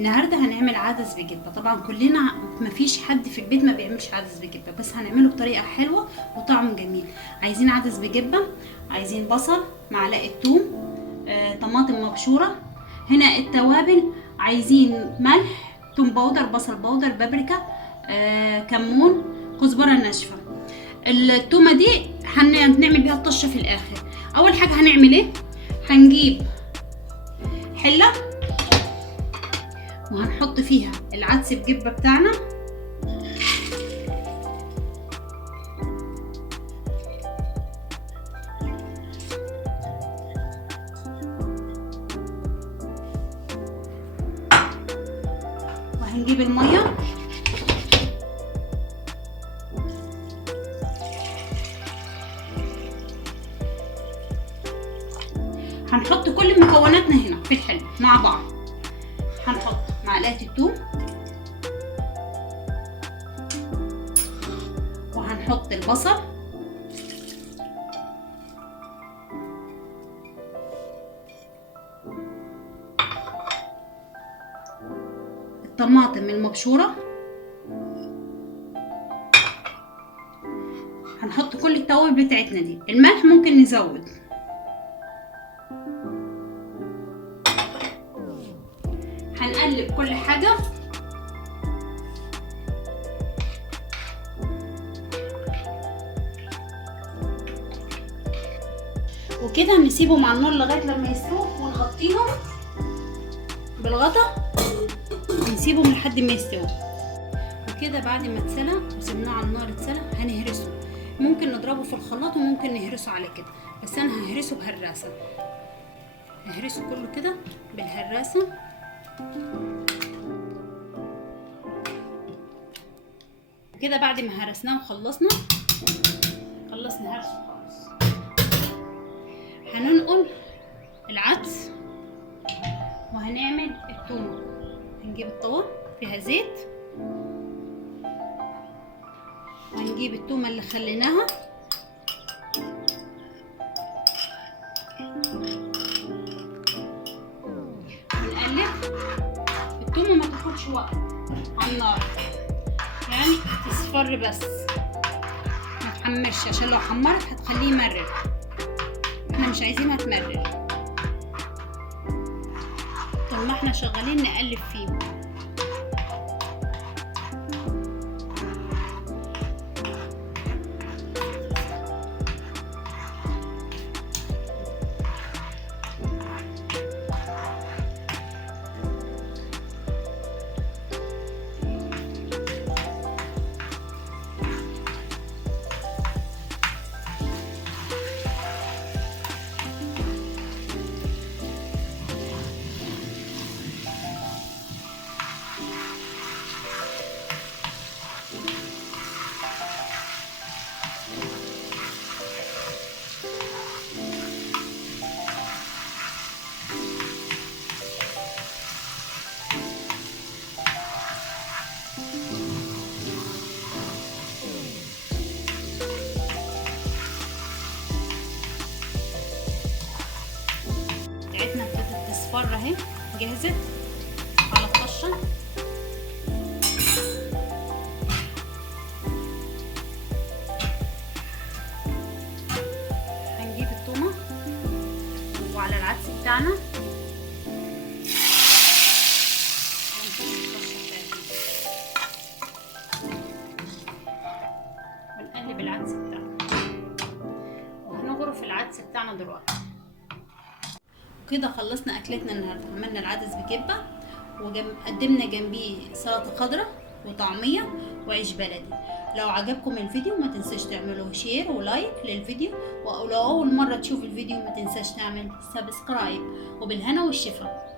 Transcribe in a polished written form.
النهارده هنعمل عدس بجبه. طبعا كلنا مفيش حد في البيت ما بيعملش عدس بجبه، بس هنعمله بطريقه حلوه وطعمه جميل. عايزين عدس بجبه، عايزين بصل، معلقه ثوم، طماطم مبشوره. هنا التوابل، عايزين ملح، ثوم باودر، بصل باودر، بابريكا، كمون، كزبره ناشفه. التومه دي هنعمل بيها الطشه في الاخر. اول حاجه هنعمل ايه؟ هنجيب حله وهنحط فيها العدس بجبه بتاعنا. وهنجيب الميه، هنحط كل مكوناتنا هنا في الحله مع بعض. هنحط معلقه الثوم، وهنحط البصل، الطماطم المبشوره، هنحط كل التوابل بتاعتنا دي. الملح ممكن نزود. هنقلب كل حاجه. وكده نسيبهم على النار لغايه لما يستووا، ونغطيهم بالغطا ونسيبهم لحد ما يستووا. وكده بعد ما اتسلق وسيبناه على النار اتسلق، هنهرسه. ممكن نضربه في الخلاط وممكن نهرسه على كده، بس انا ههرسه بهراسه. نهرسه كله كده بالهراسه. كده بعد ما هرسناه وخلصنا هرسه خالص، هننقل العدس وهنعمل التومه. هنجيب الطبق فيها زيت، وهنجيب التومه اللي خليناها، ونقلب. التومه ما تاخدش وقت على النار، يعني تصفر بس، ما تحمرش، عشان لو حمرت هتخليه يمرر. احنا مش عايزينها تمرر. طب ما احنا شغالين نقلب فيه. بتاعتنا ابتدت تصفر اهي، جهزت على الطشه. هنجيب التومه وعلى العدس بتاعنا، ونقلب العدس بتاعنا، وهنغرف العدس بتاعنا دلوقتي. كده خلصنا اكلتنا النهارده. عملنا العدس بجبه، وقدمنا جنبيه سلطه خضراء وطعميه وعيش بلدي. لو عجبكم الفيديو ما تنساش تعملوا شير ولايك للفيديو، ولو اول مره تشوف الفيديو ما تنساش تعمل سبسكرايب. وبالهنا والشفا.